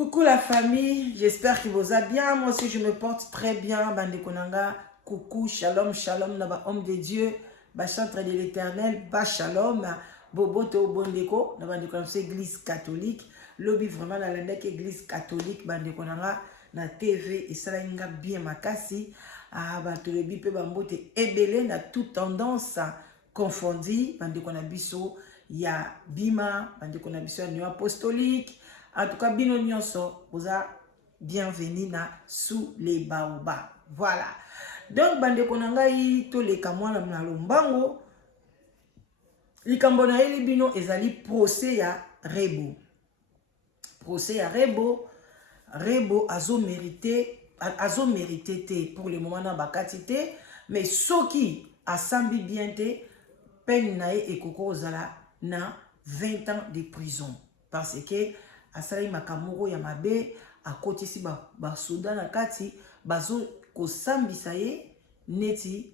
Coucou la famille, j'espère que vous allez bien. Moi aussi, je me porte très bien. Bande Konanga, coucou, shalom, shalom, naba homme de Dieu, chantre de l'éternel, shalom, boboto bondeko, naba de Konanga, église catholique. Lobby vraiment dans l'église catholique, bande Konanga, na TV, et ça là, bien makasi. Ah, bah, tout le bipé bambote ebele, na toute tendance confondue, bande Konanga biso, ya bima, bande Konanga biso, ya apostolique. En tout cas, bino nyonso, vous êtes bienvenue na sous les baobas. Voilà. Donc, bande konangai to le kamwana na lombango. Likambo na eli bino ezali procès ya Rebo. Procès ya Rebo. Rebo azo mérité te pour le moment na bakati te, mais soki asambi bien te, peine na e ekoko ozala na 20 ans de prison. Parce que asali makamoko ya mabe akotisi ba soda na kati bazo kosambisa ye neti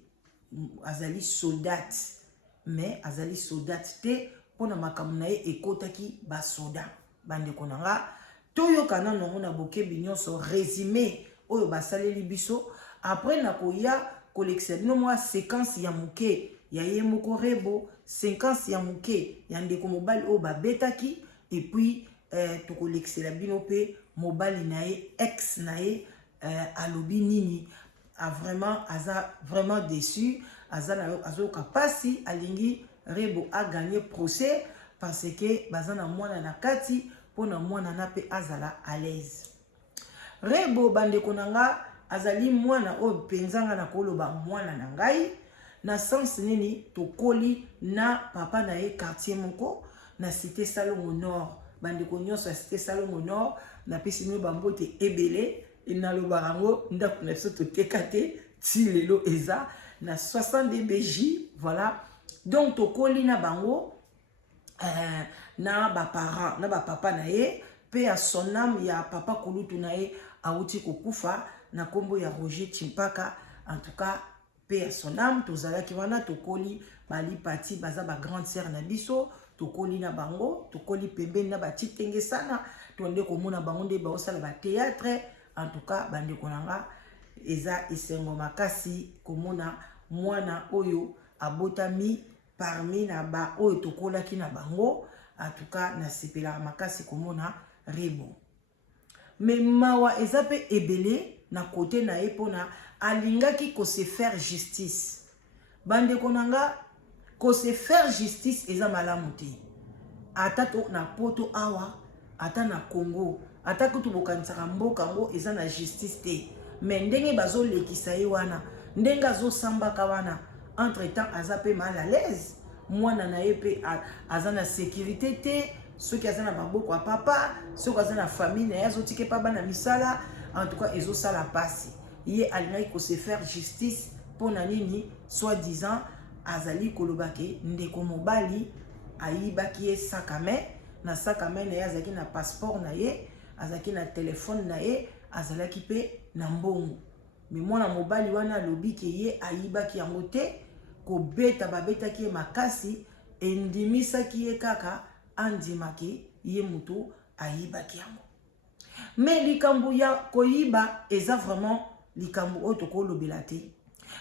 azali soldat, mais azali soldat te pona makamu na ye ekotaki ba soda. Bande konanga toyokana nongo na bokebi nyonso résumé oyo basaleli biso après na koya kolekisa bino mwa séquence ya muke ya ye moko Rebo, séquence ya muke ya ndeko mobali oyo babetaki, et puis tokolekisela bino pe mobali na ye ex na ye alobi nini aza vraiment déçu, azoyoka pasi alingi Rebo a gagné procès parce que baza na mwana na kati pona mwana na pe azala à l'aise. Rebo bande konanga azali mwana oyo penzanga na koloba mwana na ngai na sens nini tokoli na papa na ye quartier moko na cité Salomon Nord. Bande konyoso cité Salomon Nord na pesi no bambote ebele na lobarango ndako na biso totekate ti lelo eza na 60 BJ. Voilà. Donc tokoli na bango na ba parents na ba papa na ye pe a son âme ya papa kulutu na ye auti kokufa na kombo ya Roger Chimpaka. En tout cas pe a son âme tozalaki wana tokoli bali parti baza ba grande sœur na biso tokoli na bango tokoli pembeni na batitenge sana tonde komona bango nde baosala ba théâtre. En tout cas bande konanga eza esengo makasi komona mwana oyo abotami parmi na ba oyo tokolaki na bango. En tout cas na sepela makasi komona Rebo, mais mawa eza pe ebele na côté na ye pona alingaki ko se faire justice. Bande konanga ko se faire justice eza malamu te, ata to na poto awa ata na Congo ata kutu bokanisaka mboka ngo eza na justice te, mais ndenge bazo lekisa ye wana ndenge azo sambaka wana entre temps aza pe mal à l'aise, mwana na ye pe aza na sécurité te, soki aza na maboko ya papa soki aza na famille na ye azotike pa bana misala. En tout cas ezosala pasi ye alingaki ko se faire justice pona nini soi-disant azali kolobake ndeko mobali ayibaki ye sakame na sakame na ye azalaki na passeport na ye azalaki na telefone na ye azalaki pe na mbongo, mais mwana mobali wana alobi ke ye ayibaki yango te, kobeta babetaki ye makasi endimisaki ye kaka andimaki ye mutu ayibaki yango. Mais likambo ya koyiba eza vraiment likambo oyo tokolobela te,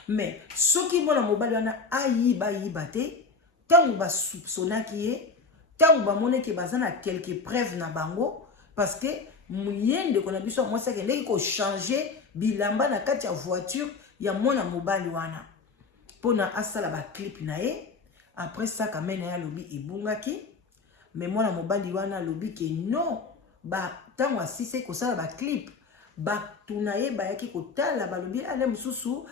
mais soki mwana mobali wana ayiba te tango basupsonaki ye tango bamoneki baza na quelque preuve na bango, parce que muyende kona biso mwasi akendeki kochange bilamba na kati ya voiture ya mwana mobali wana pona asala baclip na ye. Après ça kamene ya lobi ebungaki, mais mwana mobali wana lobi ke non ba tango asise kosala baclip batu na ye bayaki kotala balobi ale mususu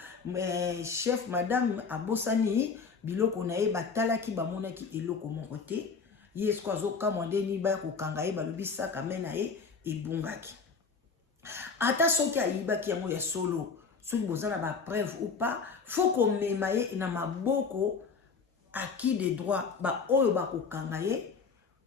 chef madame abosani biloko na ye batalaki bamonaki eloko moko te, ye esko azokamwa ndeni baya kokanga ye balobi sakame na ye ebungaki. Ata soki ayibaki yango ya solo soki boza na ba preuve ou pas faut komema ye na maboko acquis de droit ba oyo bakokanga ye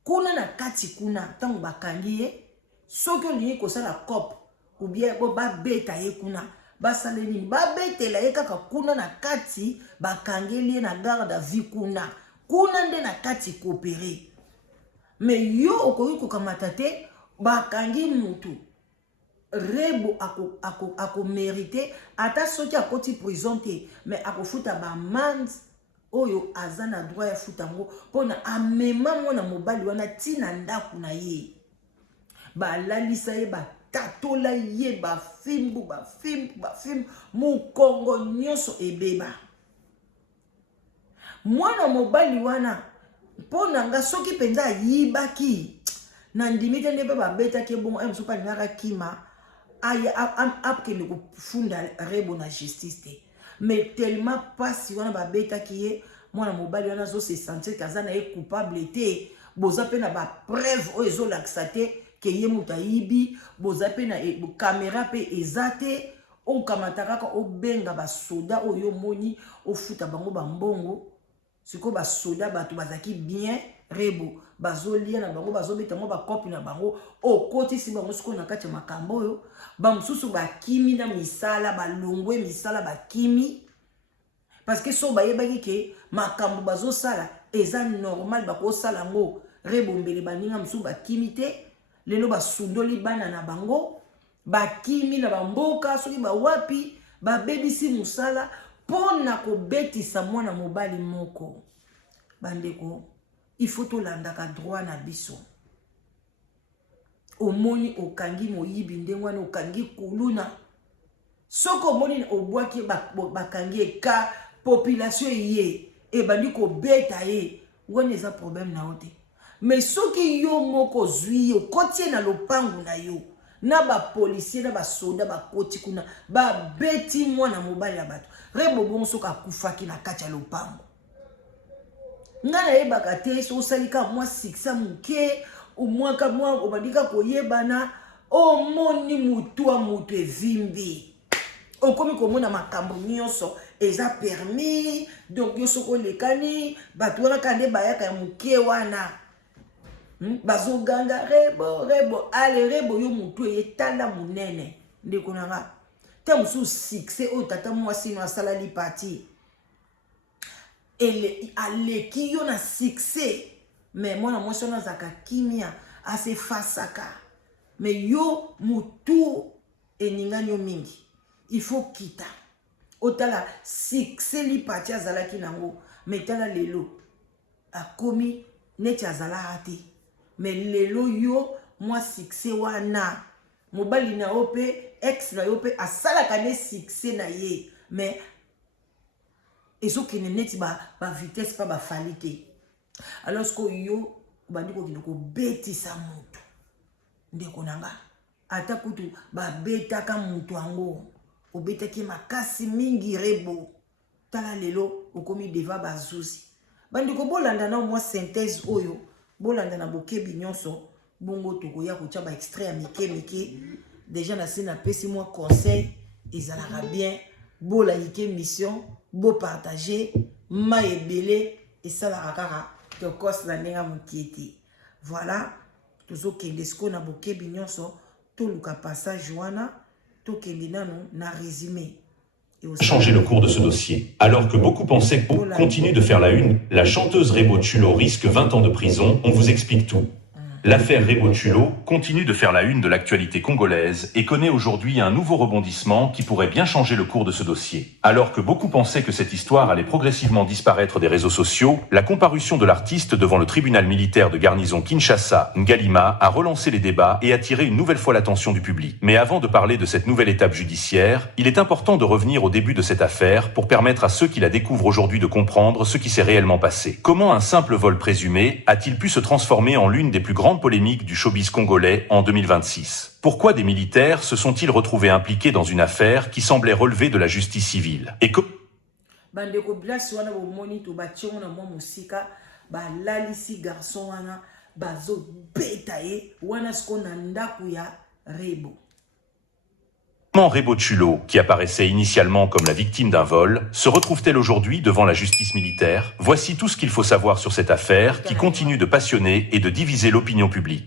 kuna na kati kuna tango bakangi ye soki olingi kosala cop ou bien bo babeta ye kuna basale nini babetela ye kaka kuna na kati bakangeli ye na garde à vue kuna nde na kati coopérer. Mais yo okoki kokamata te bakangi mutu Rebo ako mérité ata soki akoti prison te mais akofuta ba mande oyo azana droit ya futango pona amema mwana mobali wana tina ndaku na ye ba lalisa ye ba tatola ye ba fimbu mukongo nyonso ebeba mwana mobali wana pona nga soki penza yibaki na ndimite ndebe ba beta ke bongo em sopa ngaka kima aya apkende kufunda Rebo na justice te mais tellement pasi wana ba beta ki ye mwana mobali wana zo se sentir kaza na ye coupable te boza pe na ba preuve o ezo laksa te ke ye muta yibi boza pe na caméra pe ezate on kamataka o benga ba soda o yo moni o futa bango ba mbongo siko ba soda batu bazaki bien Rebo bazolia na bango bazobeta mo ba kopi na bango o koti si bango siko na kati makambo oyo ba mususu ba kimi na misala ba longwe misala ba kimi parce que so ba yebaki ke makambo bazo sala eza normal ba ko sala ngo Rebo mbele baninga mususu ba kimi te lelo ba sundoli bana na bango ba kimi na bamboka soki ba wapi ba bebisi musala pona ko betisa mwana mobali moko bandeko il faut to landaka droit na biso omoni okangi moyibi ndengwana okangi kuluna soko omoni obwaki bakangi ka population ye e bandi ko beta ye ngone eza problème na ote mais soki yo moko zwi yo kotie na lopangu na yo na ba policier na ba soda ba koti kuna ba beti mwana mobali ya bato Rebo bongo soka kufaki na kati ya lopangu ngana yebaka te so salika mwa siksa muke umwaka mwa obandika koyebana omoni mutu wa mutu evimbi okomi komona makambo nyonso eza permis donc yo soko lekani bato wana kande bayaka ya muke wana bazoganga Rebo ale Rebo yo mutu etala munene ndeko nanga te musu succès o tata mwasi no asalali parti ele aleki yo na succès mais mwana mwasi wana azaka kimia ase fasaka mais yo mutu eningani yo mingi il faut kita otala succès li parti azalaki nango mais tala lelo akomi neti azala te mais lelo yo mwa succès wana mobali na yo pe ex na yo pe asalaka ne succès na ye mais ezokende neti ba vitesse pa ba falite alors que yo bandi ko kino ko betisa mutu ndeko nanga ata kutu ba betaka mutu ango obetaki makasi mingi Rebo tala lelo okomi deva bazuzi bandi ko bolanda na mwa synthèse oyo bolanda na bokebi nyonso bongo tokoya kotia ba extrait ya mike déjà na sina pesi moi conseil ezalaka bien bola yike mission bo partager ma ebele et ça la kaka to kos la ndenge mokieti voilà tozo kende sko na bokebi nyonso to luka passage wana to kende nanu na résumé changer le cours de ce dossier. Alors que beaucoup pensaient que continue de faire la une, la chanteuse Rebo Tchulo risque 20 ans de prison, on vous explique tout. L'affaire Rebo Tchulo continue de faire la une de l'actualité congolaise et connaît aujourd'hui un nouveau rebondissement qui pourrait bien changer le cours de ce dossier. Alors que beaucoup pensaient que cette histoire allait progressivement disparaître des réseaux sociaux, la comparution de l'artiste devant le tribunal militaire de garnison Kinshasa, Ngalima, a relancé les débats et attiré une nouvelle fois l'attention du public. Mais avant de parler de cette nouvelle étape judiciaire, il est important de revenir au début de cette affaire pour permettre à ceux qui la découvrent aujourd'hui de comprendre ce qui s'est réellement passé. Comment un simple vol présumé a-t-il pu se transformer en l'une des plus grandes polémique du showbiz congolais en 2026. Pourquoi des militaires se sont-ils retrouvés impliqués dans une affaire qui semblait relever de la justice civile? Et que... bandeko blasi wana bomoni to bationgo na mwa musika balalisi garçon wana bazo beta ye wana sko na ndaku ya Rebo. Comment Rebo Tchulo, qui apparaissait initialement comme la victime d'un vol, se retrouve-t-elle aujourd'hui devant la justice militaire? Voici tout ce qu'il faut savoir sur cette affaire qui continue de passionner et de diviser l'opinion publique.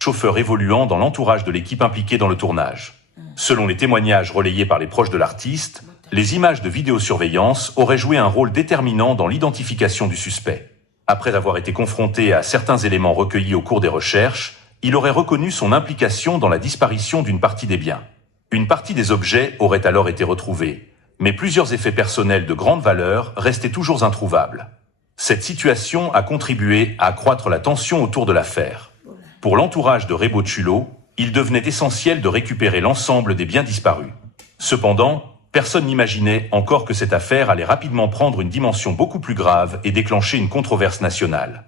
Chauffeur évoluant dans l'entourage de l'équipe impliquée dans le tournage. Selon les témoignages relayés par les proches de l'artiste, Les images de vidéosurveillance auraient joué un rôle déterminant dans l'identification du suspect. Après avoir été confronté à certains éléments recueillis au cours des recherches, il aurait reconnu son implication dans la disparition d'une partie des biens. Une partie des objets aurait alors été retrouvée, mais plusieurs effets personnels de grande valeur restaient toujours introuvables. Cette situation a contribué à accroître la tension autour de l'affaire. Pour l'entourage de Rebo Tchulo, il devenait essentiel de récupérer l'ensemble des biens disparus. Cependant, personne n'imaginait encore que cette affaire allait rapidement prendre une dimension beaucoup plus grave et déclencher une controverse nationale.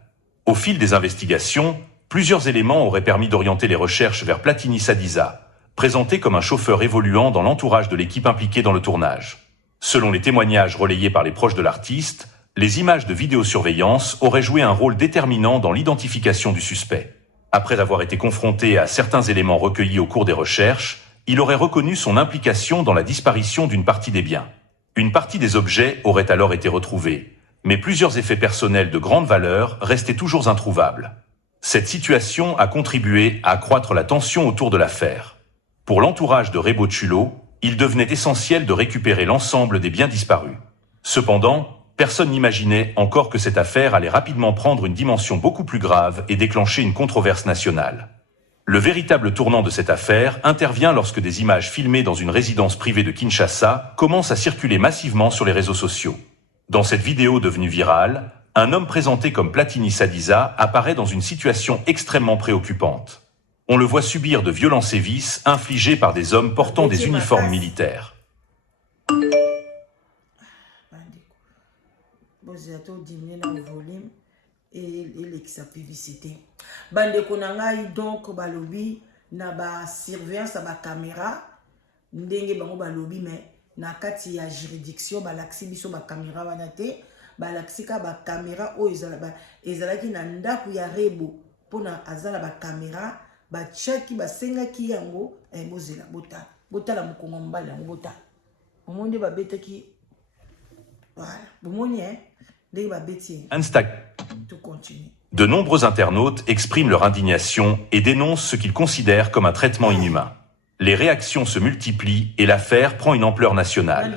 Au fil des investigations, plusieurs éléments auraient permis d'orienter les recherches vers Platini Sadiza, présenté comme un chauffeur évoluant dans l'entourage de l'équipe impliquée dans le tournage. Selon les témoignages relayés par les proches de l'artiste, les images de vidéosurveillance auraient joué un rôle déterminant dans l'identification du suspect. Après avoir été confronté à certains éléments recueillis au cours des recherches, il aurait reconnu son implication dans la disparition d'une partie des biens. Une partie des objets aurait alors été retrouvée, mais plusieurs effets personnels de grande valeur restaient toujours introuvables. Cette situation a contribué à accroître la tension autour de l'affaire. Pour l'entourage de Rebo Tchulo, il devenait essentiel de récupérer l'ensemble des biens disparus. Cependant, personne n'imaginait encore que cette affaire allait rapidement prendre une dimension beaucoup plus grave et déclencher une controverse nationale. Le véritable tournant de cette affaire intervient lorsque des images filmées dans une résidence privée de Kinshasa commencent à circuler massivement sur les réseaux sociaux. Dans cette vidéo devenue virale, un homme présenté comme Platini Sadiza apparaît dans une situation extrêmement préoccupante. On le voit subir de violents sévices infligés par des hommes portant des uniformes militaires. Et l'exa publicité. Bandeko na ngai donc balobi na ba surveillance ba caméra ndenge bango balobi mais na kati ya juridiction balaksi biso ba caméra wana te balaksi ka ba caméra o ezalaki na ndaku ya Rebo pona azala ba caméra ba cheki ba sengaki yango bozela botala mokongo mbala yango botala omonde ba betaki voilà bomoni ndenge ba beti De nombreux internautes expriment leur indignation et dénoncent ce qu'ils considèrent comme un traitement inhumain. Les réactions se multiplient et l'affaire prend une ampleur nationale.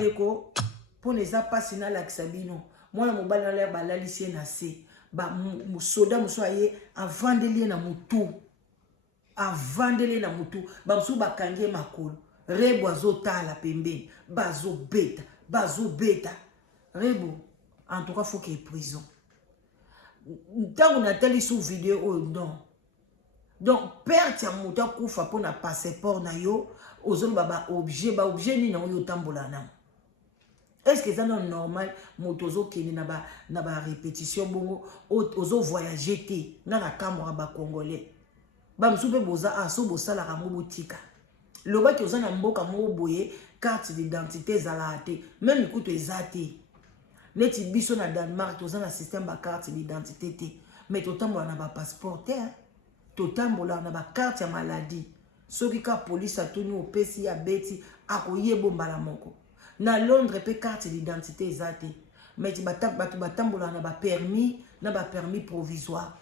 En tout cas, il faut qu'il y ait prison. Tant qu'on a télé sous vidéo, oh non. Donc, perte ya mouta koufa pour na passeport na yo, ozon baba objet ni na yo tambola na. Est-ce que c'est normal, motozo keni na ba répétition bongo, ozo voyager te, na la caméra ba congolais. Ba msoupe boza aso bosala ka mobotika. Loba ki ozana mboka mo boye carte d'identité zalate, même ikuto ezate. Neti biso na Danemark toza na système ba carte d'identité te mais totambola na ba passeport te totambola na ba carte ya maladie soki ka police atuni opesi ya beti akoyebo mbala moko na Londres pe carte d'identité ezate mais ti bato batambola na ba permis provisoire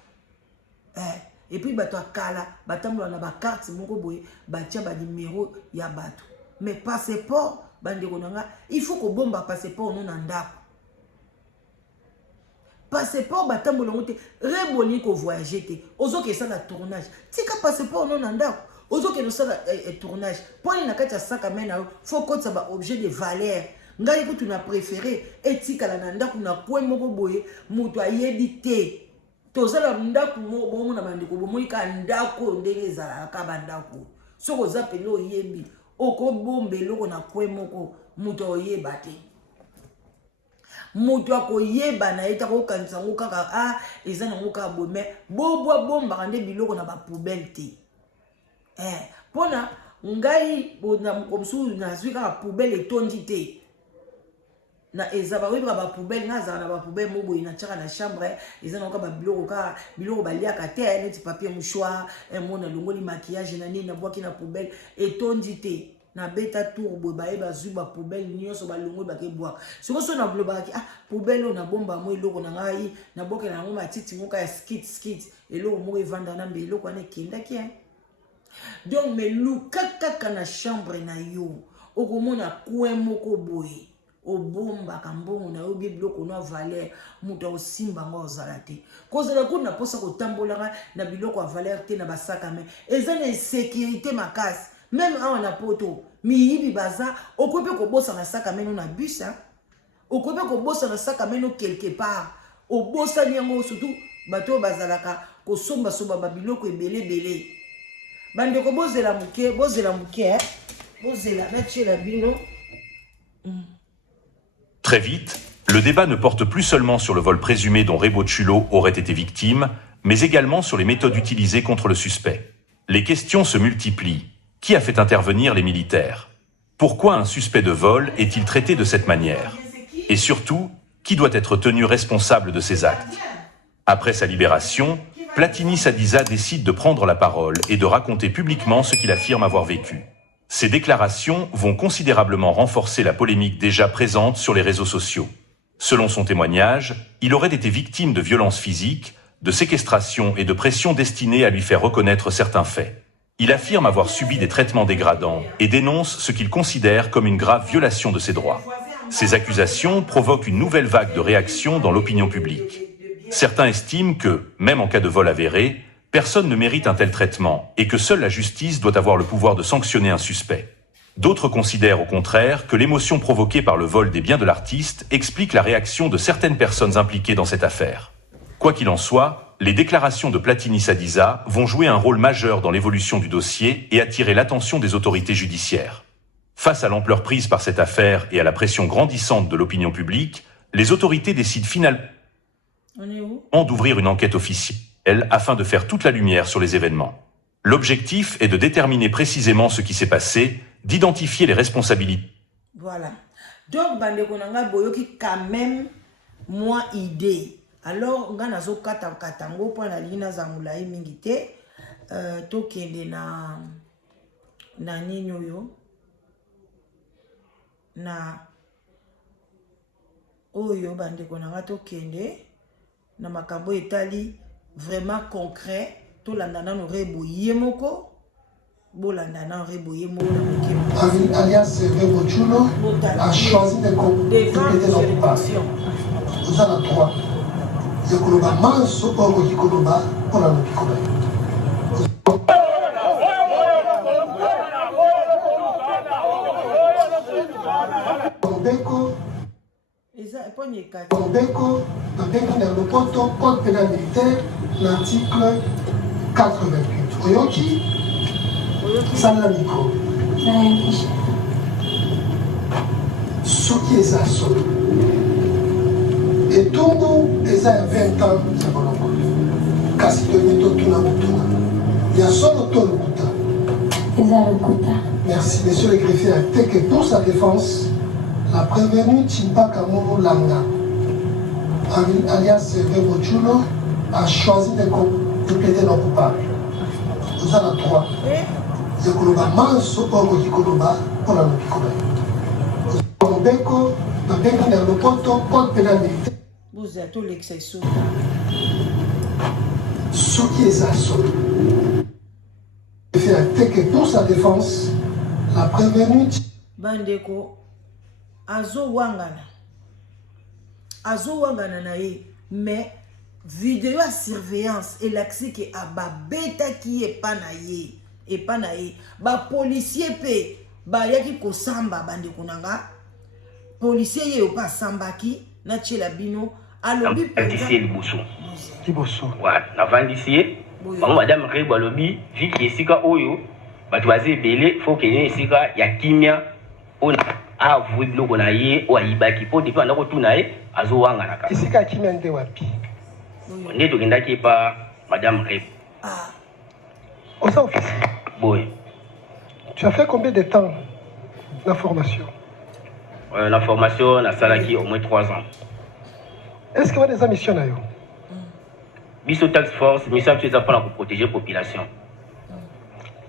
et puis bato akala batambola na ba carte moko boye batia ba numéro ya bato mais passeport bandeko nanga il faut ko bomba passeport non na ndako. Passeport batambola ngote reboni ko voyager te ozo ke ça na tournage tika passeport non ndako ozo ke no ça tournage poni na kati ya saka mena faut que ça ba objet de valeur ngai ko tuna préféré etika la ndako na kwe moko boye mutu ayebi te tozala ndako mo na bandeko bomoi ka ndako ndenge za ka bandako soko za pelo yebi oko bombe loko na kwe moko mutu oyeba te. Mutu akoyeba na eta ko kanisa ngo kaka eza na ngo ka bombe bobwa bomba nde biloko na ba poubelle te pona ngai bona komsu na zwika ka poubelle etondi te na eza ba wibra ba poubelle na za na ba poubelle mobo ina chaka na chambre eza na ka ba biloko baliaka te neti papier mouchoir mona longoli maquillage na nini na bwaki na poubelle etondi te. Na beta tour boy ba zuba poubelle nyonso ba longo ba ke boire siko so na bloba ki poubelle na bomba mo eloko na ngai na boke na ngoma titi ngoka ya skit eloko mo evanda na mbe eloko na kinda ki donc mais luka kaka na chambre na yo okomona kwe moko boye obomba kambongo na yobi biloko na valeur muto osimba ngo ozalate kozala kuna posa kotambola na biloko ya valeur te na basaka mais eza na sécurité makasi même awa na poto miyibi baza okope kobosa na saka meno na bus okope kobosa na saka meno quelque part obosa nyango surtout bato bazalaka kosomba somba ba biloko ebele bande ko bozela muke bozela na tchela bino. Très vite, le débat ne porte plus seulement sur le vol présumé dont Rebo Tchulo aurait été victime, mais également sur les méthodes utilisées contre le suspect. Les questions se multiplient. Qui a fait intervenir les militaires? Pourquoi un suspect de vol est-il traité de cette manière? Et surtout, qui doit être tenu responsable de ces actes? Après sa libération, Platini Sadiza décide de prendre la parole et de raconter publiquement ce qu'il affirme avoir vécu. Ces déclarations vont considérablement renforcer la polémique déjà présente sur les réseaux sociaux. Selon son témoignage, il aurait été victime de violences physiques, de séquestration et de pression destinées à lui faire reconnaître certains faits. Il affirme avoir subi des traitements dégradants et dénonce ce qu'il considère comme une grave violation de ses droits. Ces accusations provoquent une nouvelle vague de réactions dans l'opinion publique. Certains estiment que, même en cas de vol avéré, personne ne mérite un tel traitement et que seule la justice doit avoir le pouvoir de sanctionner un suspect. D'autres considèrent au contraire que l'émotion provoquée par le vol des biens de l'artiste explique la réaction de certaines personnes impliquées dans cette affaire. Quoi qu'il en soit, les déclarations de Platini Sadiza vont jouer un rôle majeur dans l'évolution du dossier et attirer l'attention des autorités judiciaires. Face à l'ampleur prise par cette affaire et à la pression grandissante de l'opinion publique, les autorités décident finalement d'ouvrir une enquête officielle afin de faire toute la lumière sur les événements. L'objectif est de déterminer précisément ce qui s'est passé, d'identifier les responsabilités. Voilà. Donc, bandeko nanga boyoki quand même moi idée. Alors, nga nazo katango po na lina za mulai mingi te tokende na nini oyo na oyo bandeko nanga tokende na makambo etali vraiment concret to landana no rebo yemoko bolanda na rebo yemoko na Alias Rebo Tchulo a choisi de compléter l'occupation. Vous avez le droit. Yekoloba manso ogo yekoloba pona no bikoba. Beko, dans le poto, code pénal militaire, l'article 88. Oyoki, Salamiko. Soki eza solo. Et Tongo, eza 20 ans, c'est bon. Kasi Tonito Tuna Mutuna. Il y a solo Tolo Kuta. Merci, monsieur le greffier, que pour sa défense, la prévenue Chimpa Kamoro Langa, alias Rebo Tchulo, a choisi de plaider non coupable. Vous avez le droit. Yekoloba manso ogo yekoloba pona no bikoba. Beko, babeki na lopoto, code pénal militaire. Vous êtes tout l'excès. Soki eza solo. Que pour sa défense, la prévenue bandeko azo wangana na ye mais vidéo à surveillance et l'accès que ababeta qui est pas na ye ba policier pe ba yaki ko samba bandeko nanga policier ye pas sambaki na tchela bino alobi policier liboso ouais na vandicier bon madame Rebo alobi viki esika oyo bato baze ebele faut que esika ya kimia ona avoué biloko na ye o ayibaki po depuis andako tuna ye azowangana kaka esika kimia nde wapi nde tokendaki pa madame Rebo oza officier boy tu as fait combien de temps la formation la formation nasalaki au moins 3 ans est-ce que wana eza mission na yo biso task force mission tu eza mpona koprotéger population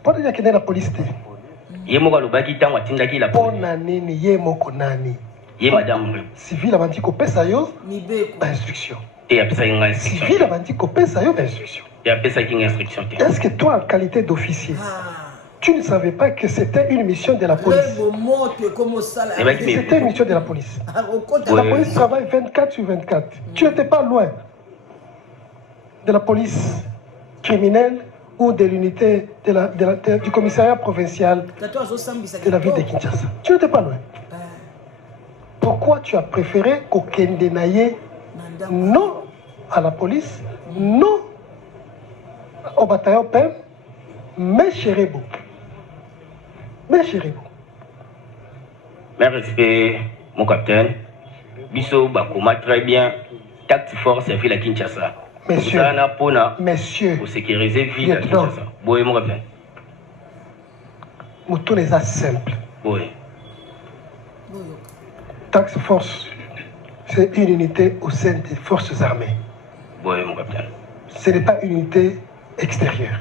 mpo nini akende na police te ye moko alobaki ntango atindaki la mpona nini ye moko nani ye madame Rebo civil abandi kopesa yo mibeko bainstruction te apesaki nga instruction civil abandi kopesa yo bainstruction te apesaki nga instruction te est-ce que toi en qualité d'officier Tu ne savais pas que c'était une mission de la police. C'était une mission de la police. La police travaille 24 sur 24. Tu n'étais pas loin de la police criminelle ou de l'unité du commissariat provincial de la ville de Kinshasa. Tu n'étais pas loin. Pourquoi tu as préféré qu'Okende Naye non à la police, non au bataillon PEM, mais chez Rebo? Merci mon capitaine. Bisso Bakoma très bien. Tact force et ville à Kinshasa. Messieurs, pour sécuriser ville à Kinshasa. Oui, mon capitaine. Mouton les a simple. Oui. Tax Force, c'est une unité au sein des forces armées. Oui, mon capitaine. Ce n'est pas une unité extérieure.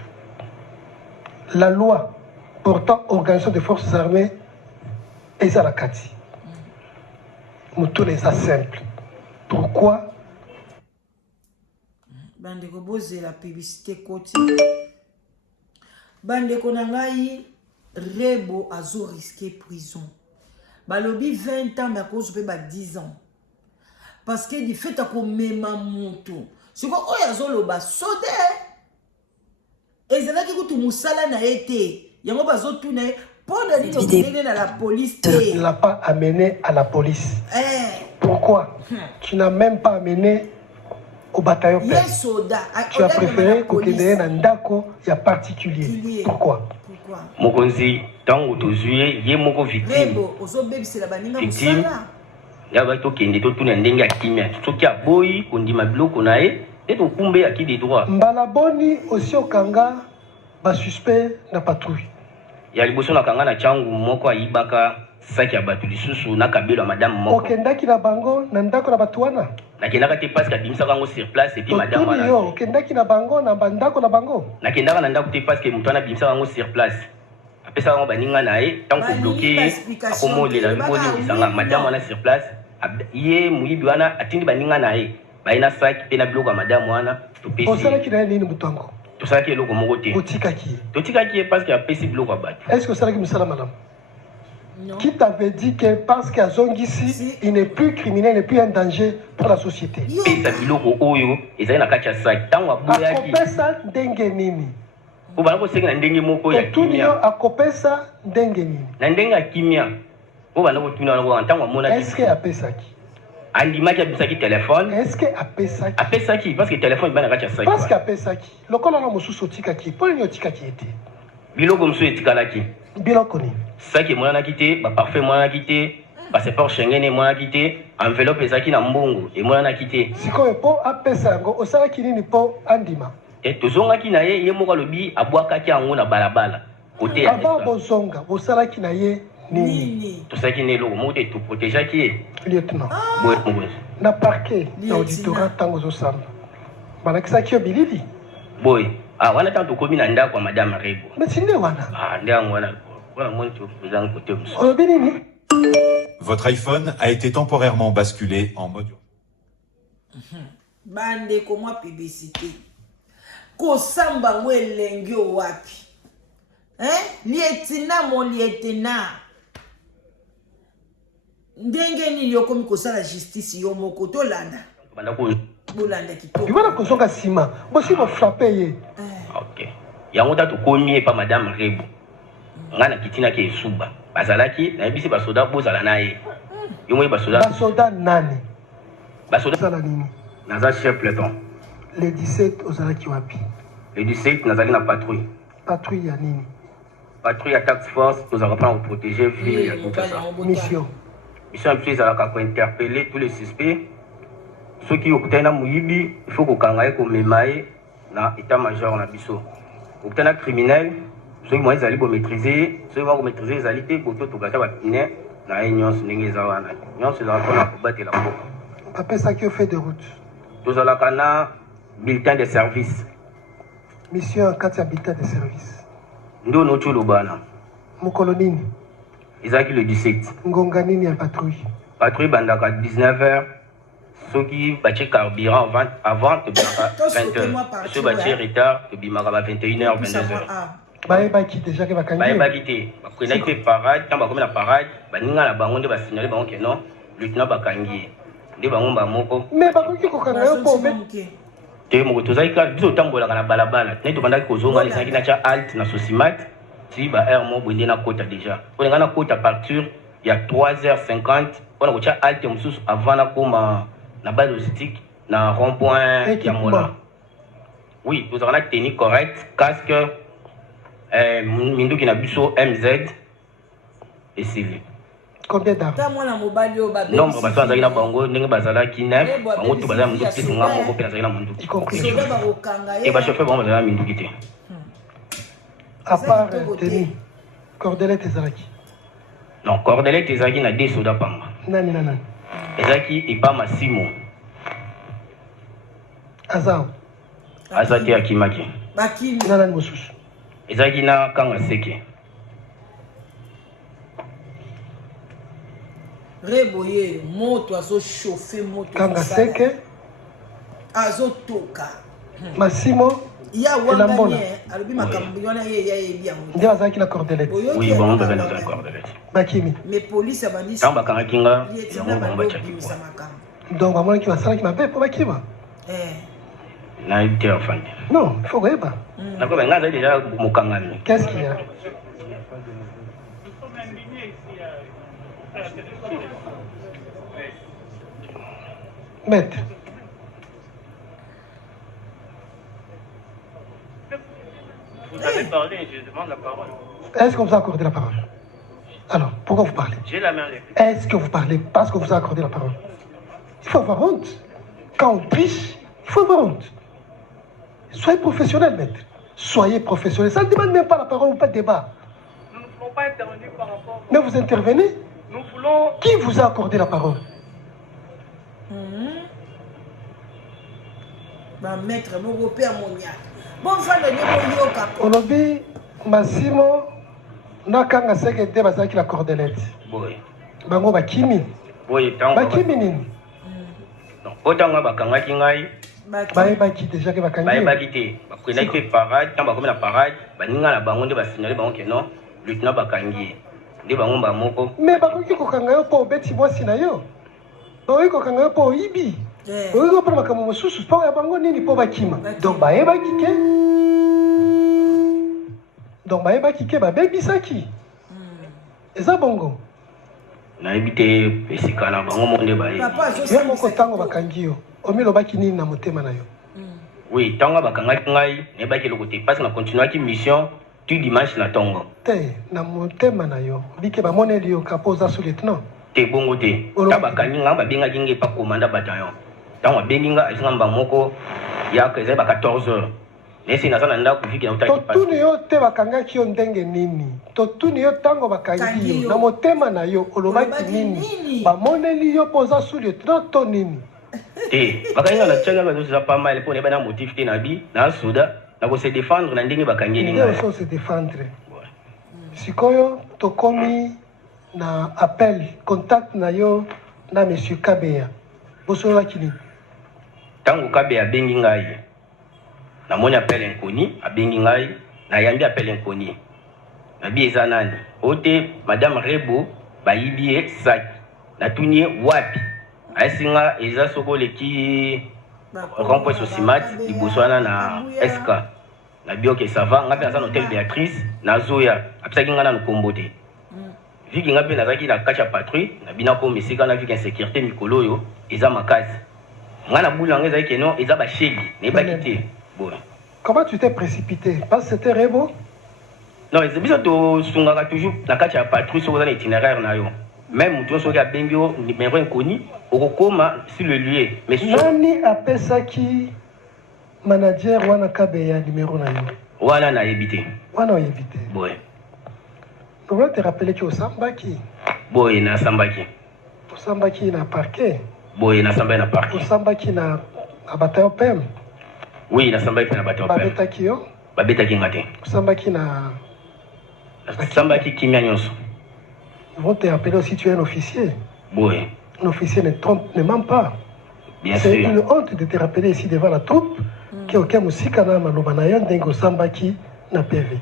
La loi portant organisation des forces armées est à la Kati. Mouton les a simple. Pourquoi? Bandeko boze la publicité côté. Bandeko nangai Rebo azo risqué prison. Balobi 20 ans mais à cause de 10 ans. Parce que du fait qu'on même moto. C'est quoi oyazo loba sode. Ezala ki kutu musala na été. Yango bazo tourner pendant dit que dans la police. Tu ne l'as pas amené à la police. Pourquoi? Tu n'as même pas amené au bataillon. Tu as préféré qu'Okende Nandako y a particulier. Pourquoi? Mokonzi, tant que tu es, il y a beaucoup de victimes. Victimes. Il y a beaucoup de gens qui ont été victimes. Tout ce qui a boy, on dit ma bloc, on a et on kumbe à qui des droits. Mbalaboni aussi au Kanga, bas suspect na patrouille. Il y a les bossons à Kanga na changu moko ibaka saki ya batu lisusu na kabelo madame moko. Okendaki na bango na ndako na batuana. Nakendaka te parce que bimisa kango sur place et puis madame wana. Yo, okendaki na bango na bandako na bango. Nakendaka na ndako te parce que mutwana bimisa kango sur place. Apesa kango baninga na ye tant que bloqué akomo lela boni bisanga madame wana sur place. Ye muyibi wana atindi baninga na ye. Baina saki pe na bloka madame wana to pesi. Osala ki na nini mutango? To sala ki eloko moko te. Otika ki parce que apesi bloka batu. Est-ce que osala ki musala madame? Non. Qui t'avait dit que parce qu'à Zongisi, il n'est plus criminel, il n'est plus un danger pour la société? Akopesa ndenge nini? Akopesa ndenge nini? Est-ce que apesaki? Est-ce que apesaki? Parce que téléphone parce qu'apesaki. Lokola na mususu otikaki, po nyo otikaki ete. Biloko mususu etikalaki. Biloko nini? Saki mwana quitté, ba parfait mwana quitté, passeport Schengen mwana quitté, enveloppe ezaki na mbongo et mwana quitté. Sikoyo po apesa yango osala kinini po andima. Et tozonga ki na ye moko lobi abwaka ki yango na balabala. Côté ya. Aba bozonga, osala ki na ye nini? To saki ne loko mo te to protéger ki. Lieutenant. Boy mongos. Na parquet, na auditorat tango zo samba. Balakisa ki obilili. Boy, wana tanto komi na ndako madame Rebo. Mais sinde wana. Ndango wana. Votre iPhone a été temporairement basculé en mode. Bande comme publicité. Kosamba mwelengi wapi. Lieutenant mon lieutenant. Ndenge ni yokomi kosala justice yo moko to landa. Bolanda kitoko. Tu vas kozonga sima. Bosi bo frapper ye. OK. Yango ta to komi pa madame Rebo. Ngana kitina ke suba bazalaki na bisi basoda bozala naye yomoyi basoda nani basoda nini naza chef peloton le 17 ozalaki wapi le 17 nazaki na patrouille ya nini patrouille ya tax force tozala pas pour protéger ville ya Kinshasa mission plus à la interpeller tous les suspects ceux qui okutana muyibi il faut kokanga ye ko memaye na état major na biso okutana criminel. Ceux qui vont maîtriser, ceux qui vont maîtriser les alités, pour tout le monde, na union sinenge zawana. Union c'est la pour battre la peau. Après ça qui fait de route. Tous à la cana bulletin de service. Mission 4 bulletin de service. Ndo no chulo bana. Mokolonini. Isaki le 17. Ngonganini en patrouille. Patrouille bandaka 19h. Ceux qui battent carburant avant de 20h. Ceux qui battent retard de bimaka 21h 22h. bayebaki déjà ke bakangi bayebaki te bakwendaki mpe parade ntango bakomi na parade baninga na bango nde basignale bango ke non lieutenant bakangi ye nde bango moko mais bakoki kokanga yo mpo te moko tozalaki kaka biso otambolaka na balabala nde tobandaki kozonga esanaki natya halte na Sosimat ti ba aire mo boye nde nakota déjà olinga nakota partir ya 3h50 mpona kotya halte mosusu avant nakoma na base logistique na rond point ya mola oui tozalaka na tenue correcte casque minduki na biso MZ esili combien d'argent nombre bato bazalaki na bango ndenge bazalaki 9 bango tu bazala minduki te songa moko mpe nazalaki na minduki e bachauffeur bango bazala na minduki te à part tenue cordelette ezalaki non cordelette ezalaki na 2 soda pamba nani ezalaki epa Masimo aza te akimaki nani mosusu ezalaki na Kanga Seke Reboye moto azochauffe moto Kanga Seke azotoka Masimo ya wanganye alobi makambo yona ye bien nde azalaki na cordelette oui bon bazali na cordelette bakimi mais police abandi ntango bakangaki nga yango bango batyaki donc bamonaki basalaki mabe mpo bakima nayebi te afandi non il faut koyeba nakoyeba nga azali deja mokangami qu'est-ce qu'il y a maître Vous avez parlé, je demande la parole. Est-ce que vous a accordé la parole? Alors, pourquoi vous parlez? J'ai la main levée. Est-ce que vous parlez parce que vous a accordé la parole? Il faut avoir honte. Quand on triche, il faut avoir honte. Soyez professionnel, maître. Soyez professionnel. Ça ne demande même pas la parole, pas de débat. Nous ne voulons pas intervenir par rapport. Mais vous intervenez? Nous voulons. Qui vous a accordé la parole? Maître, mon repère mondial. Bon, fan de Yoka. Olobi, Massimo, Nakanga Seke de Basaki la cordelette. Oui. Bango Bakimi. Oui, tant que. Bakimi nini? Non, autant que bakangaki ngai. Bayebaki déjà que bakangi. Bayebaki te. Bakwendaki mpe parade, ntango bakomi na parade, baninga na bango nde basignale bango ke non lieutenant bakangi ye. Nde bango moko. Mais bakoki kokanga yo mpo obeti mwasi na yo. Bakoki kokanga yo mpo oyibi. Oyo ko prama kama mosusu pa ya bango nini po bakima. Donc bayebaki ke. Donc bayebaki ke babebisaki. Eza bongo. Nayebi te esika na bango monde baye. Yo moko tango bakangi yo. Omilobaki nini na motema na yo? Oui, tango bakangaki ngai, nayebaki eloko te parce na continuaki mission tout dimanche na tongo. Te na motema na yo. Bike bamoneli yo kapo oza sous lieutenant. Te bongo te. Ta bakangi nga babengaki ngai pa commandant bataillon. Tango abengi nga azinga mbamoko yaka ezali ba 14h. Nesi nazana ndako viki na utaki pa. Totuni yo te bakangaki yo ndenge nini? Totuni yo tango bakangi yo na motema na yo olobaki nini? Bamoneli yo poza sous lieutenant to nini? Te bakangi na tchanga ba zoza pa mal po ne ba na motif te na bi na soda na ko se défendre na ndenge bakangi ni nga. Ils se défendre. Sikoyo tokomi na appel contact na yo na monsieur Kabeya. Bosola kini. Tango Kabeya bengi ngai. Na moni appel inconnu, abengi ngai, na yambi appel inconnu. Na bi eza nani? Ote madame Rebo bayibi sac. Na tunie wapi? Aisinga eza soko leki rond-point Sosimat liboswana na SK. Na bioke ça va, ngapi na hôtel Béatrice, na Zoya, apesaki nga na nkombo te. Viki ngapi nazaki na kacha patrouille, na bina ko mesika na viki insécurité mikolo yo, eza makasi. Nga na boula nga ezaki non, eza ba shegi, ne ba kité. Bon. Comment tu t'es précipité? Parce que c'était Rebo? Non, c'est bizarre to sungaka toujours na kacha patrouille sur un itinéraire na yo. Même tu soki abengi yo numéro inconnu, okokoma sur le lieu. Mais nani apesaki manager wana Kabeya numéro na yo? Wana na yebite. Wana yebite. Boy. Comment te rappeler que osambaki? Boy na sambaki. Osambaki na parquet. Boy na sambaki na parquet. Osambaki na bataillon PM. Oui, na sambaki na bataillon PM. Babetaki yo? Babetaki ngate. Osambaki na sambaki kimia nyonso. Ils vont te rappeler aussi tu es un officier. Oui. Un officier ne trompe, ne ment pas. C'est une honte de te rappeler ici devant la troupe que aucun musika na maloba na yo ndengo sambaki na PV.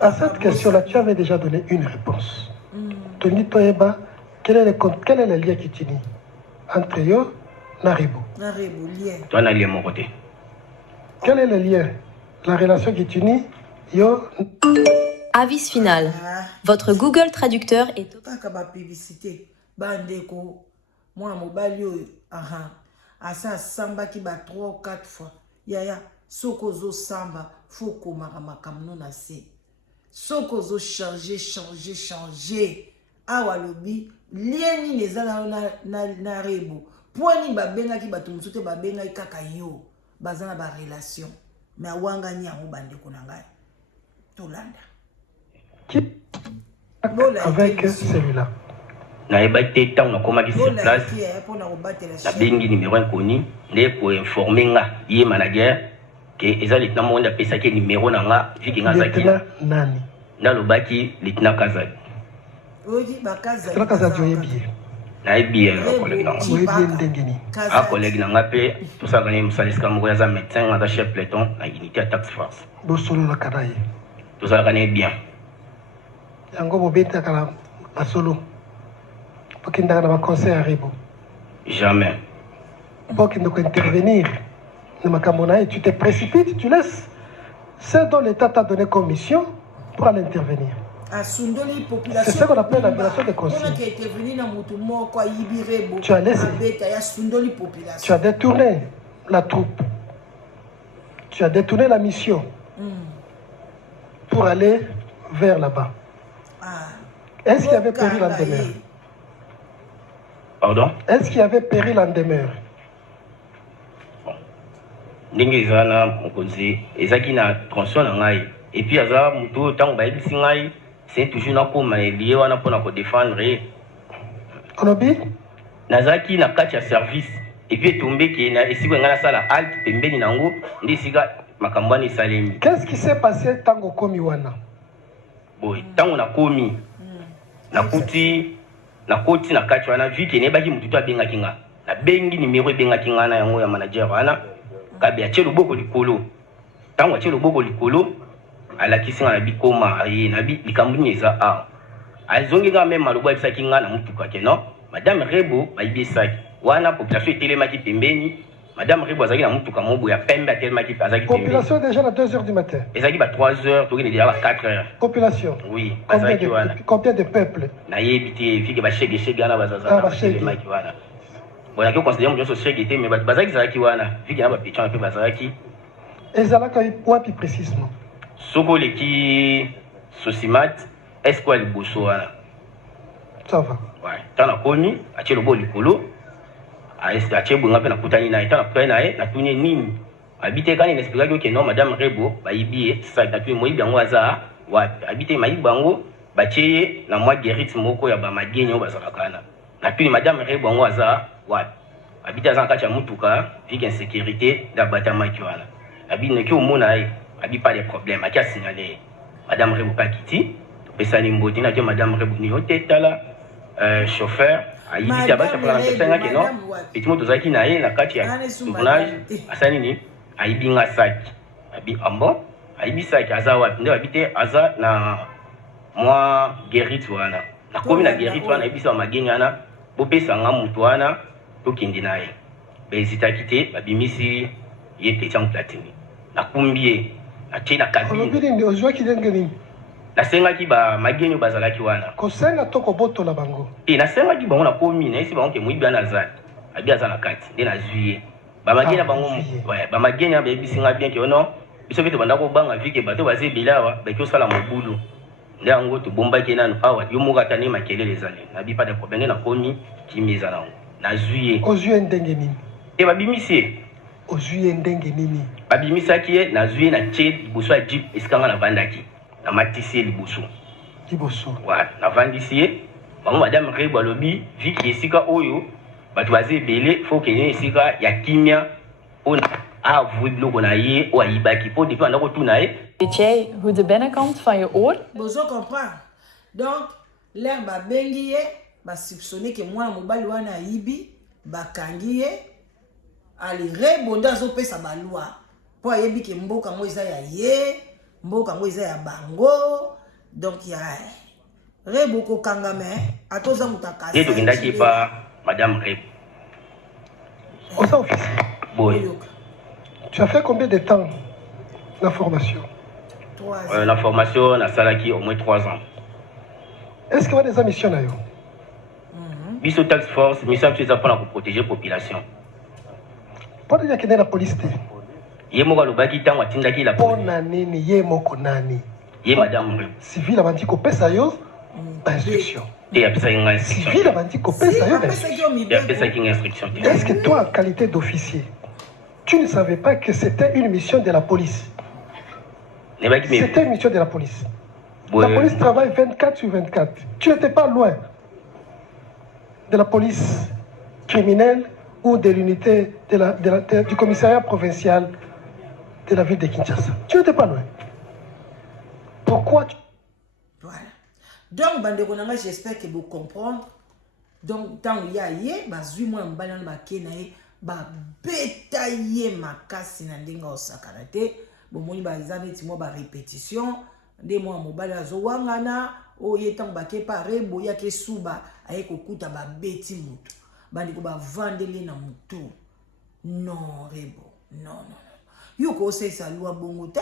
À cette question-là, tu avais déjà donné une réponse. Tony Toyeba, quel est le lien qui t'unit entre yo et Rebo? lien. Toi, na lien mon côté. Quel est le lien, la relation qui t'unit yo? Avis final. Votre Google Traducteur est... Kaka ba publicité. Bandeko. Moi, mobali yo. Asa samba ki ba 3 ou 4 fois. Yaya. Soko zo samba. Foko makamno na se. Soko zo changer. Awa lobi. Lieni nezala na Rebo. Poani ba benga ki ba tumusote ba benga kaka yo. Bazana ba relation. Mais awanga ni yango bandeko na ngai. Tolanda. Avec celui-là. Na ebate tant na koma ki sur place. Na bengi numéro inconnu, ne pour informer nga yé manager que ezali lieutenant monde pesa ke numéro na nga viki nga zaki. Nani? Na lobaki lieutenant Kazadi. Oji ba Kazadi. C'est la Kazadi oyebi. Na ebi collègue na nga. Oyebi ndengeni. A collègue na nga pe tout ça gagner musaliska mo ya za médecin na chef peloton na unité task force. Bo solo la kanaye. Tout ça gagner bien. Yango bobeta kala solo. Pour qu'il n'y ait pas de conseil à Rebo. Jamais. Pour qu'il ne puisse intervenir. Tu te précipites, tu laisses ce dont l'État t'a donné comme mission pour aller intervenir. C'est ce qu'on appelle la violation des consignes. Tu as laissé. Tu as détourné la troupe. Tu as détourné la mission pour aller vers là-bas. Est-ce qu'il y avait péril en demeure? Pardon? Est-ce qu'il y avait péril en demeure? Ndenge ezana mokonzi ezaki na tronçon na ngai et puis aza mutu tango bayebisi ngai c'est toujours na koma lié wana mpona ko défendre Olobi? nazaki na kati ya service et puis etombeki na esiko ngai nasala halte pembeni nango nde esika makambo wana esalemi. Qu'est-ce qui s'est passé tango komi wana? Boy tango nakomi nakoti na kati wana vu ke nebaki mutu abengaki nga na bengi numéro ebengaki nga na yango ya manager wana kabe atie loboko likolo tango atie loboko likolo alakisi nga na bikoma na likambo nini eza a azongi nga meme malobo ayebisaki nga na mutuka ke non madame Rebo bayebisaki wana population etelemaki pembeni. Madame Rebo azaki na mutuka mobo ya pembe atelemaki azaki pembeni. Population déjà à 2h du matin. Ezaki ba 3h tokende déjà ba 4h. Population. Oui, azaki wana. Combien de peuple? Na yebi fike ba shege wana bazaza ba telemaki wana. Bona ko considérer mo shege te mais bazaki zaki wana fike na ba pichon pe bazaki. Ezalaka wapi précisément? Soko leki Sosimat est-ce quoi liboso wana? Ça va. Ouais, tana komi atie lobo likolo. Atie bunga pe na kutani na etana pe na e na tuni nini abite kani na expliquer que non madame Rebo bayibi ça depuis moi bango aza wa abite mayibi bango batie na moi guérite moko ya ba magenyo bazalakana na tuni madame Rebo bango aza wa abite aza kati ya mutuka vike insécurité da batama kiwana abi ne ki omona e abi pas de problème akia signaler madame Rebo pa kiti pesa ni mboti na que madame Rebo ni hotela chauffeur ayibiti abaki apona na pesa ngaki no petit moto zaki na ye na kati ya tournage asani ni ayibinga saki abi ambo ayibi saki aza wapi nde abite aza na moi guérite wana na komi na guérite wana ayibisa magenya na bopesa nga mutu wana tokindi na ye bezitaki te babimisi ye petit en platini na kumbie atie na kabine olobili ndi ozwaki ndenge nini? nasengaki ba magenyo bazalaki wana kosenga to kobotola bango nasengaki bango na komi na esi bango ke moyibi wana azali abi aza na kati nde nazwi ye bamagenya bango bamagenya bayebisi nga bien ke ono biso mpe tobanda kobanga vike bato baza ebele awa baki osala mobulu nde yango tobombaki nano awa yo moko ata nde makelele ezali nabi pas de problème nde nakomi kimi eza nango nazwi ye. ozwi ye ndenge nini? Babimisi ye. Ozwi ye ndenge nini? Babimisaki ye nazwi ye na tie liboso ya jeep esika nga navandaki na matisi ye liboso wa navandisi ye bango madame Rebo alobi viki esika oyo bato baza ebele fo okende esika ya kimia mpona avouer biloko na ye oyo ayibaki mpo depi banda kotuna ye. Weet jij hoe de binnenkant van je oor? Bozo comprend. Donc l'air babengi ye basipsone ke mwana mobali wana ayibi bakangi ye ali Rebo nde azopesa balwa mpo ayebi ke mboka ngo eza ya ye mboka ngo eza ya bango donc ya Rebo ko kangame atoza mutaka et tokendaki pa madame Rebo Au sein officier, boy tu as fait combien de temps la formation? 3 ans. la formation na salaki au moins 3 ans. Est-ce qu'il y a des missions là? Biso task force mission c'est pour protéger population. Pour dire qu'il y a la police. Ye mo balobaki tango atindaki la police. Pona nini ye moko nani? Ye madame Rebo. Civil avandi ko pesa yo instruction. Et apesa une instruction. Civil avandi ko pesa yo instruction. Est-ce que toi en qualité d'officier, tu ne savais pas que c'était une mission de la police? C'était une mission de la police. La police travaille 24 sur 24. Tu n'étais pas loin de la police criminelle ou de l'unité du commissariat provincial de la ville de Kinshasa. Tu n'étais pas loin. Pourquoi tu... Voilà. Donc, Bandekonanga, j'espère que vous comprenez. Donc, tant qu'il y a yé, moi, je vais bétailler ma casse na ndinga osakarate. Bon, moi, je vais répétition. Des mois, mobile azowangana. O yetan bake pare, boya ke suba. Aye kokuta ba beti mutu. Bandiko ba vandele na mutu. Non, Rebo. Non. Yo ko se salua bongo te.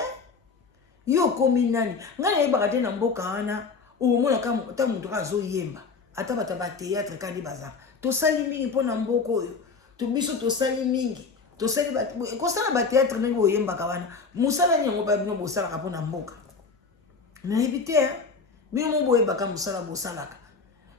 Yo komi nani. Ngana yeba kate na mboka ana. O mona ka mutu azo yemba. Ata bata ba théâtre kandi bazaka. To sali mingi pona mboko oyo. To biso to sali mingi. To sali ba ko sala ba théâtre nango yemba kawana. Musala nyango ba bino bosala ka pona mboka. Na ebite mimo boye baka musala bosalaka.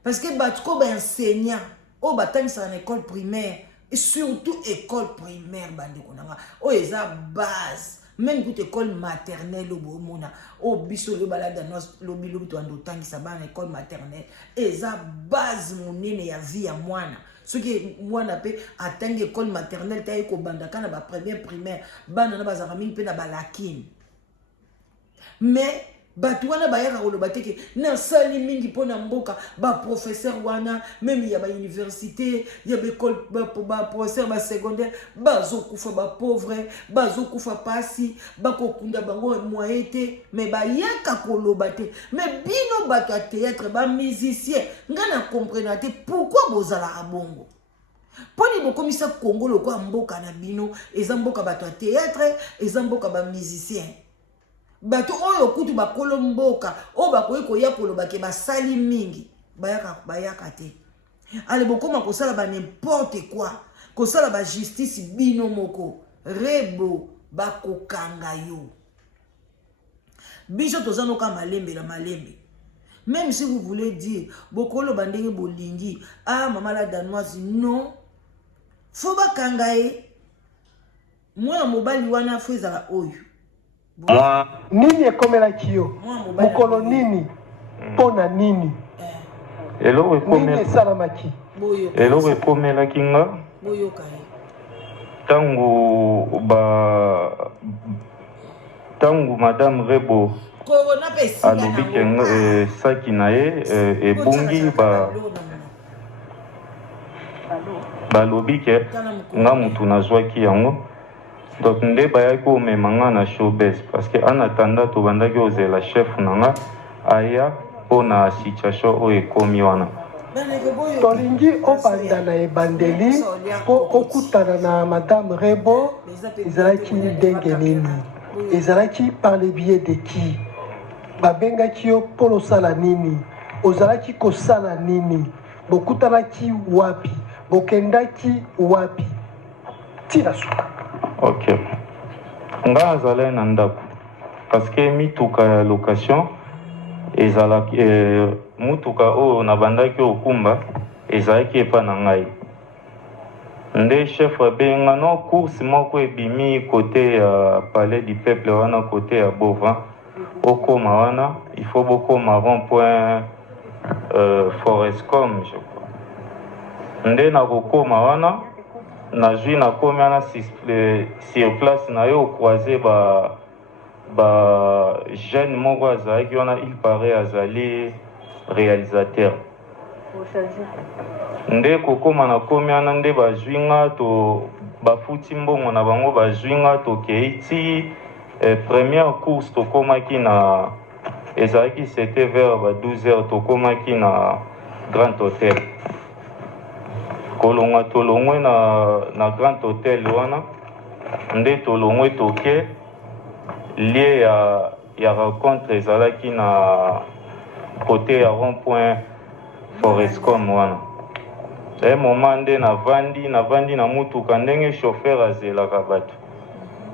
Parce que batko ba enseignant o batangisa na école primaire et surtout école primaire bandeko nanga. O eza base. Même toute école maternelle au mona au biso le balade nos lobilo to ando tangisa ba na école maternelle eza base monene ya vie ya mwana. Ce qui mwana pe atanga école maternelle taye ko bandaka na ba première primaire bana na bazaka mingi pe na balakini. Mais batouana bayaka koloba teke na sali mingi pona mboka ba professeur wana même ya ba université ya ba école ba professeur ba secondaire bazo kufa ba pauvre bazo kufa pasi ba kokunda bango moyete mais ba yaka koloba te mais bino bato a théâtre ba musicien ngana comprendre te pourquoi bozala bongo. Poni bokomisa Congo loko mboka na bino eza mboka bato a théâtre eza mboka ba musicien. Bato oyo kutu bakolo mboka o bakoyi koya koloba ke basali mingi bayaka te. Ale bokoma kosala ba n'importe quoi kosala ba justice bino moko Rebo bakokanga yo. Biso tozano ka malembe la malembe. Même si vous voulez dire bokolo bandenge bolingi maman la danoise non faut bakanga e moi mobali wana fezala oyo. Nini ekomela kiyo mokolo nini pona nini eloko ekomela esalamaki eloko ekomelaki nga tangu madame Rebo alobi ke saki na ye ebungi balobi ke nga mutu nazwaki yango. Donc nde bayaki omema nga na showbiz parce que en attendant tobandaki ozela chef nanga aya mpona situation oyo ekomi wana. Tolingi obanda na ebandeli mpo okutana na madame Rebo ezalaki ndenge nini? Ezalaki par le biais de qui? Babengaki yo mpo losala nini? Ozalaki kosala nini? Bokutanaki wapi? Bokendaki wapi? Tina suka. Ok. Nga azalaki na ndako parce que mituka ya location ezalaki mutuka oyo nabandaki okumba ezalaki epa na ngai. Nde chef abenga no course moko ebimi kote ya palais du peuple wana kote ya Bova okoma wana il faut bokoma rond-point Forestcom je crois. Nde nakokoma wana nazwi nakomi wana sur place na yo croisé ba jeune moko azalaki wana il paraît azali réalisateur. Nde kokoma nakomi wana nde bazwi nga to bafuti mbongo na bango bazwi nga tokei ti Première course tokomaki na ezalaki c'était vers 12h tokomaki na Grand Hôtel. Kolonga tolongwe na Grand Hôtel wana nde tolongwe toke lié ya rencontre ezalaki na côté ya rond-point Forestcom wana. Moment nde navandi na mutuka ndenge chauffeur azelaka bato.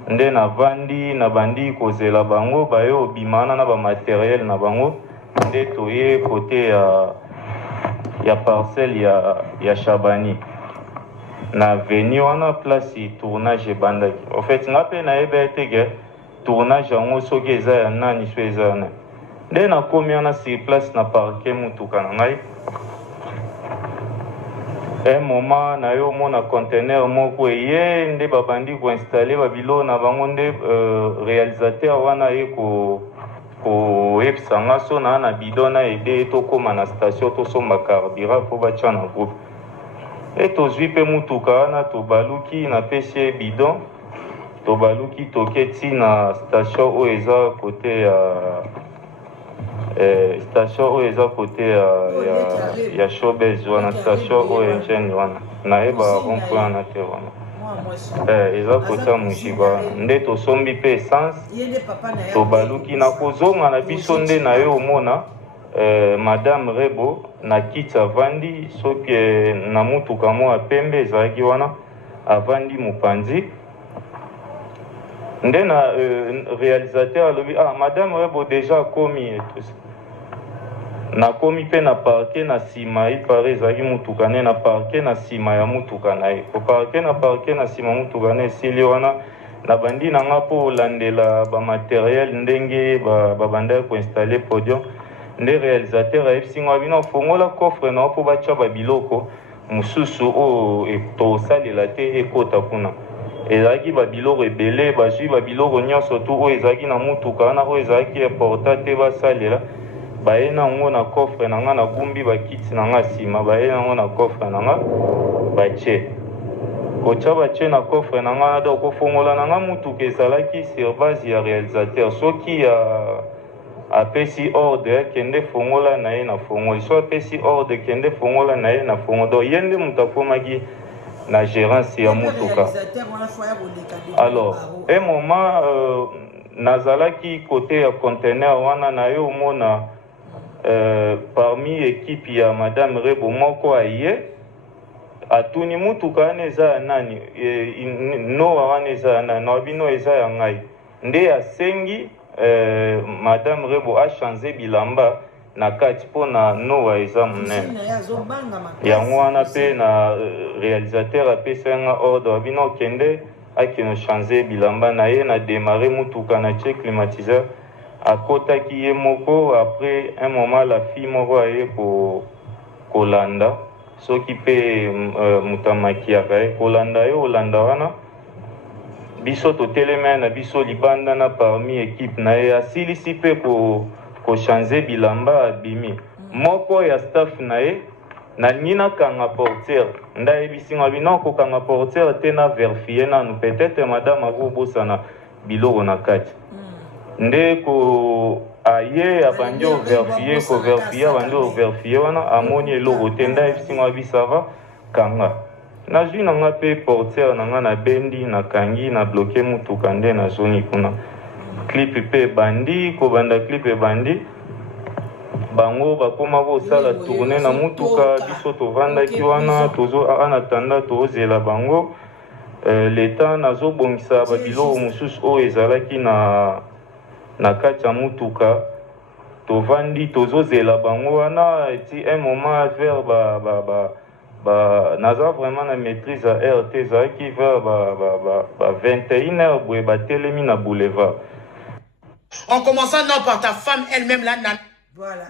Nde na bandi kozela bango bayo bimana na ba matériel na bango nde toye côté ya parcelle ya Chabani na veni wana place tournage bandaki. En fait ngape na ebe tege tournage yango soki eza ya nani so eza na nde na komi wana sur place na parquet mutuka na ngai. Moment na yo mona conteneur moko eye nde babandi ko installer babilo na bango nde réalisateur wana ye ko epsanga so na bidon na ede to koma na station to somba carburant po bacha na groupe to zwi pe mutuka wana to baluki na pesi bidon to baluki toketi na station o eza côté station oyo eza côté ya Showbiz wana station oyo engine wana nayeba rond-point wana te wana eza côté ya Mushiba nde tosombi mpe essence tobaluki na kozonga na biso nde na yo omona Madame Rebo na kiti avandi soki na mutuka mo ya pembe ezalaki wana avandi mopanzi nde na réalisateur alobi Madame Rebo déjà komi na komi pe na parquet na sima ipare ezalaki mutuka ne na parquet na sima ya mutuka na ye ko parquet na sima mutuka ne esili wana na bandi na nga po olandela bamateriel ndenge babandaki koinstalle podium nde réalisateur ayebisi ngo abino fongola coffre na po batya babiloko mosusu oyo tosalela te ekota kuna ezalaki babiloko ebele bazwi babiloko nyonso tu oyo ezalaki na mutuka wana oyo ezalaki importa te basalela baye nango na coffre na nga na gumbi bakiti na nga nsima baye nango na coffre na nga batie kotya batie na coffre na nga do kofongola na nga mutuka ezalaki sur base ya réalisateur soki apesi ordre kende fongola na ye na fongoli so apesi ordre kende fongola na ye na fongo do ye nde moto akomaki na gérance ya mutuka. Alors moment nazalaki côté ya conteneur wana na yo omona parmi équipe ya Madame Rebo moko aye atuni mutuka wana eza ya nani noa wana eza ya nani na bino eza ya ngai nde asengi Madame Rebo achange bilamba na kati mpo na noa eza monene yango wana mpe na réalisateur apesanga ordre abino kende akino change bilamba na ye na démarrer mutuka na tie climatiseur akotaki ye moko après un moment la fille moko aye kolanda soki mpe mutamakiaka ye kolanda ye olanda wana biso totelema na biso libanda na parmi équipe na ye asilisi mpe kochange bilamba abimi moko ya staff na ye nalingi nakanga portiere ndayebisinga bino kokanga portiere te na verifie nanu peut-être madame akobosana biloko na kati nde ko aye abandi koverifie abandi overifie wana amoni eloko te ndayebisinga bisava kanga nazwi na nga mpe portiere na nga na bendi nakangi na bloke mutuka nde nazongi kuna clip mpe ebandi kobanda clip ebandi bango bakoma kosala tourne na mutuka biso tovandaki wana anatanda tozela bango leta nazobongisa babiloko mosusu oyo ezalaki na kati ya mutuka tovandi tozozela bango wana eti un moment vers naza vraiment na maîtrise ya RT ezalaki vers 21h boye batelemi na boulevard. En commençant non par ta femme elle-même là. Voilà.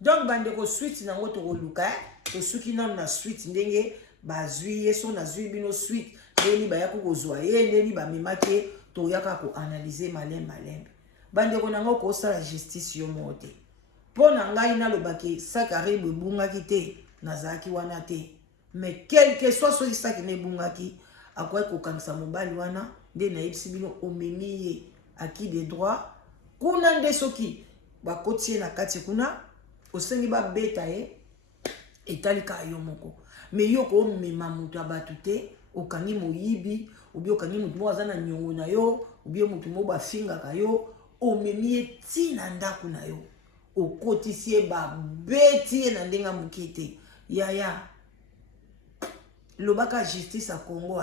Donc bandeko suite nango to luka to suki non na suite ndenge bazwi yeso na zwi bino suite ndeni baya ko kozwa ye ndeni ba memake to yaka ko analyser malembe bandeko nango ko sala justice yo mote pona ngai na lobaki sakaribu bungaki te nazaki wana te mais quel que soit ce qui ne bungaki akoy ko kanisa mobali wana nde na yipsi bino omemi ye acquis des droits kuna nde soki bakotie na kati kuna osengi babeta ye etalika yo moko mais yo ko mema mutu abatu te okangi moyibi obi okangi mutu mo azana nyongo na yo obi mutu mo bafingaka yo omemi ye tina ndako na yo okotisi ye babeti ye na ndenga moke te yaya lobaka justice a Congo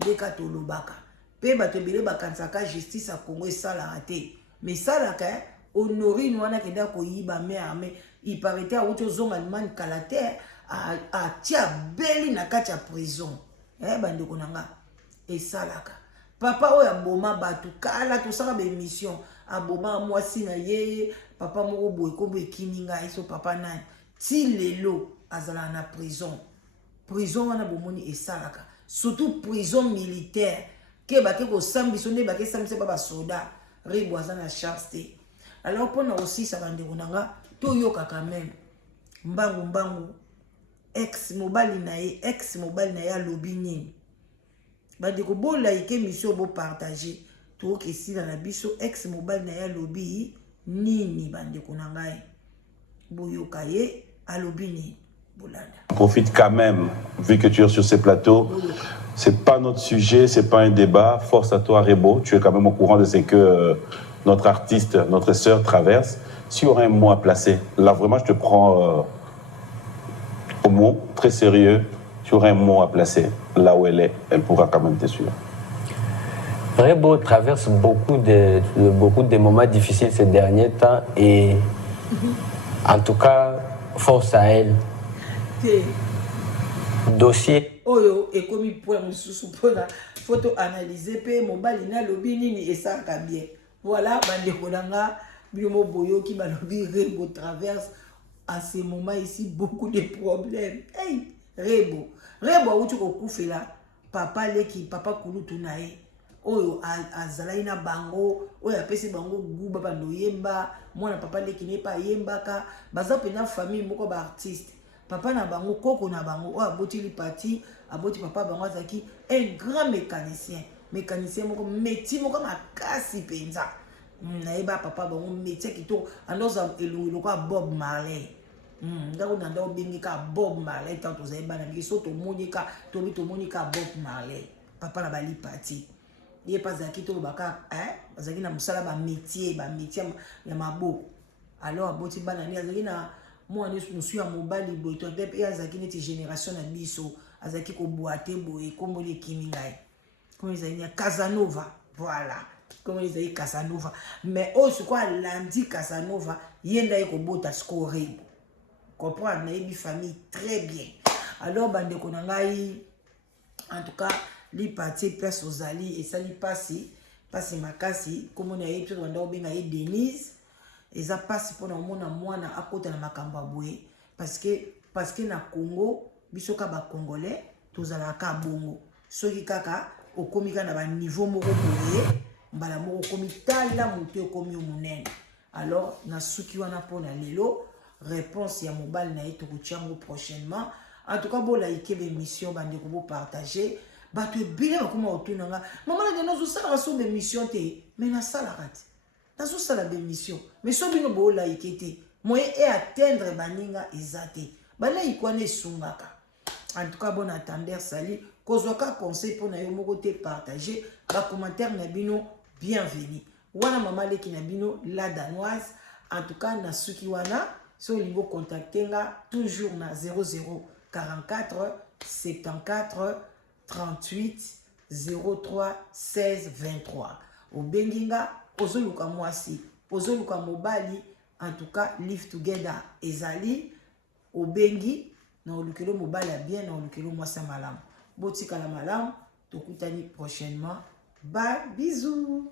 ndeka tolobaka pe bato ebele bakanisaka justice a Congo esalaka te mais esalaka honorine wana kenda koyiba me arme iparete awuti ozonga limani kala te atia beli na kati ya prison bandeko na nga esalaka papa oyo aboma bato kala tosaka baémission aboma mwasi na ye papa moko boye kombo ekimi ngai so papa nani ti lelo azala na prison wana bomoni esalaka surtout prison militaire ke bake kosambiso nde bake sambisa ba basoda ribo aza na charge te alors mpona osisa bandeko na nga toyoka quand même mbangu ex mobali na ye alobi nini bandeko bolaike émission bopartage toyoka esila na biso ex mobali na ye alobi nini bandeko na ngai boyoka ye alobi nini. On profite quand même, vu que tu es sur ces plateaux, c'est pas notre sujet, c'est pas un débat. Force à toi, Rebo, tu es quand même au courant de ce que notre artiste, notre sœur traverse. Si y aurait un mot à placer, là vraiment je te prends au mot, très sérieux. Si y aurait un mot à placer, là où elle est, elle pourra quand même te suivre. Rebo traverse beaucoup de moments difficiles ces derniers temps et en tout cas, force à elle. Dossier oyo ekomi point mususu pona photo analyser pe mobali na lobi nini esaka bien voilà bandeko nanga biomo boyoki balobi Rebo traverse à ce moment ici beaucoup de problèmes. Hey Rebo auti kokufela papa leki papa kulutu na ye oyo azalai na bango oyo apesi bango guba bando yemba mwana papa leki ne pa yembaka baza pena famille moko ba artiste papa na bango koko na bango o aboti li parti aboti papa bango azaki un grand mécanicien moko métier moko makasi penza na eba papa bango métier kito andoza elongo ko Bob Marley ndako na ndo bengi ka Bob Marley tanto za eba na biso to monika Bob Marley papa na bali parti ye pas zaki to baka bazaki na musala ba métier ya maboko alors aboti bana ni azaki na moi je suis à mobile boy to dep et azaki neti génération na biso azaki ko boiter boy comme les kimingai comme ils avaient Casanova voilà comme ils avaient Casanova mais oh c'est quoi lundi Casanova yenda ko bota score comprendre na une famille très bien alors bande ko ngai en tout cas li parti place aux alliés et ça li passer makasi comme on a eu tout on benga Denise eza passe pour mona mwana akota na makamba boye parce que na Congo biso ka ba congolais tozala ka bongo soki kaka okomika na ba niveau moko boye mbala moko komi tala mutu okomi munene alors na suki wana pona lelo réponse ya mobile na eto kutiango prochainement en tout cas bola ike be mission bande ko partager bato ebile bakoma otunanga maman na nozo sala so be mission te mais na sala rati nazo sala be mission mais so bino bola ikete moyen et atteindre baninga ezate bala ikwane sungaka en tout cas bon attendeur sali kozwaka conseil pour na yo moko te partager ba commentaire na bino bienvenue wana mama leki na bino la danoise en tout cas na suki wana so lingo contactenga toujours na 0044 74 38 03 16 23 au benginga ozoluka mwasi ozoluka mobali en tout cas live together ezali obengi na olukelo mobali ya bien na olukelo mwasi malamu botika la malamu tokutani prochainement bye bisous.